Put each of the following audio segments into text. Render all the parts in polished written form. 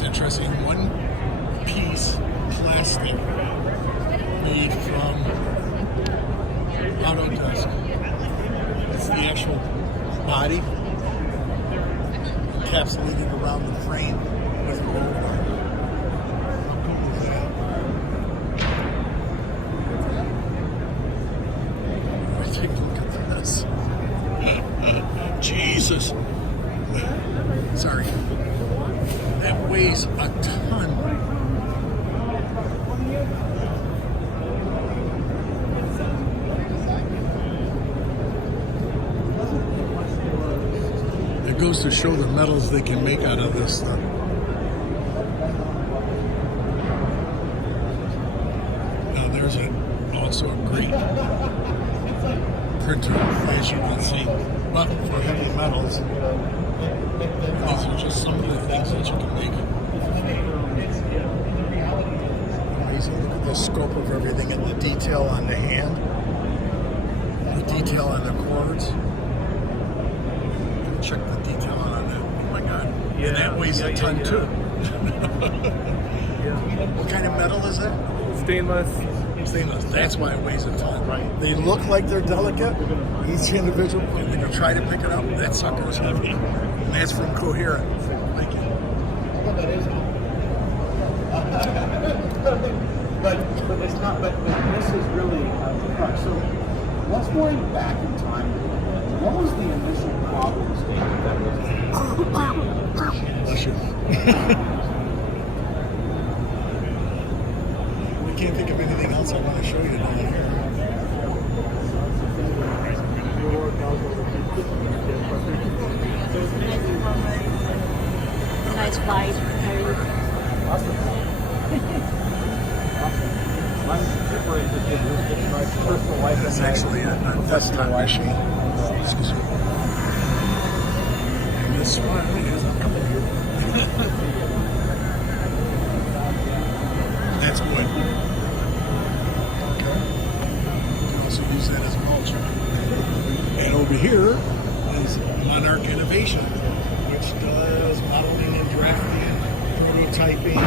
It's interesting. One piece plastic made from AUTODESK. It's the actual body encapsulated around the frame with a roll bar. How cool is that? Take a look at this. Jesus. Sorry. That weighs a ton. It goes to show the metals they can make out of this stuff. Now there's also a great printer, as you can see, but for heavy metals. These are just some of the things that you can make. Amazing. Look at the scope of everything and the detail on the hand, the detail on the cords. Check the detail on that. Oh my God. Yeah, and that weighs a ton too. What kind of metal is that? Stainless. Stainless. That's why it weighs a ton. Right. They look like they're delicate, each individual, but when you try to pick it up, that sucker's heavy. And that's from Coherent. Thank you. But it's not. But this is really the crux. So let's going back in time. What was the initial problem statement that was? Bless you. I can't think of anything else I want to show you down here. Nice flight. That's actually a desktop machine. Excuse me. And this one is a computer. That's wood. Okay. You can also use that as mulch. And over here is Monarch Innovation, which does modeling and drafting, prototyping,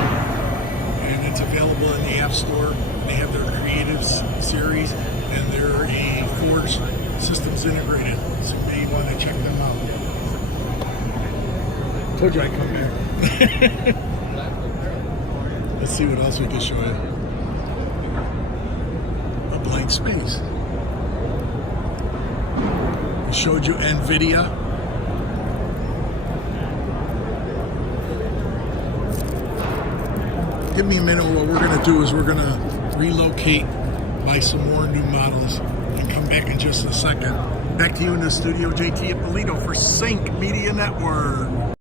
and it's available in the App Store. They have their Creatives series, and they're a Forge systems integrated, so you may want to check them out. Told you I'd come back. Let's see what else we can show you. A blank space. I showed you NVIDIA. Give me a minute. What we're going to do is we're going to relocate, buy some more new models, and come back in just a second. Back to you in the studio, JT Ippolito for Sync Media Network.